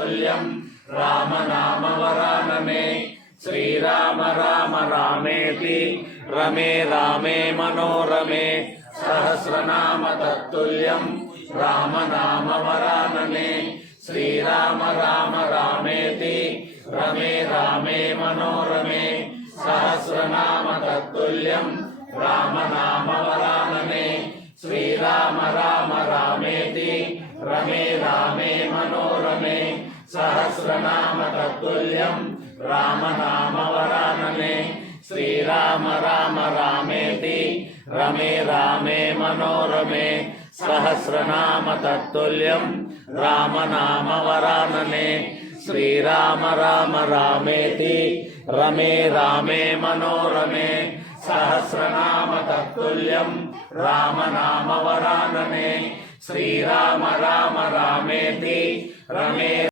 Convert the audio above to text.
तुल्यं राम नाम वरानने श्रीराम राम रामेति रमे रामे मनोरमे सहस्रनाम तत्तुल्यं राम नाम वरानने श्रीराम राम रामेति रमे रामे मनोरमे सहस्रनाम तत्तुल्यं राम नाम वरानने श्रीराम राम रामेति रमे रामे मनोरमे सहस्रनाम तत्तुल्यं राम नाम वरानने श्रीराम राम रामेति रमे रामे मनोरमे सहस्रनाम तत्तुल्यं राम नाम वरानने श्रीराम राम रामेति रमे रामे मनोरमे सहस्रनाम तत्तुल्यं राम नाम वरानने श्रीराम राम रामेति रमे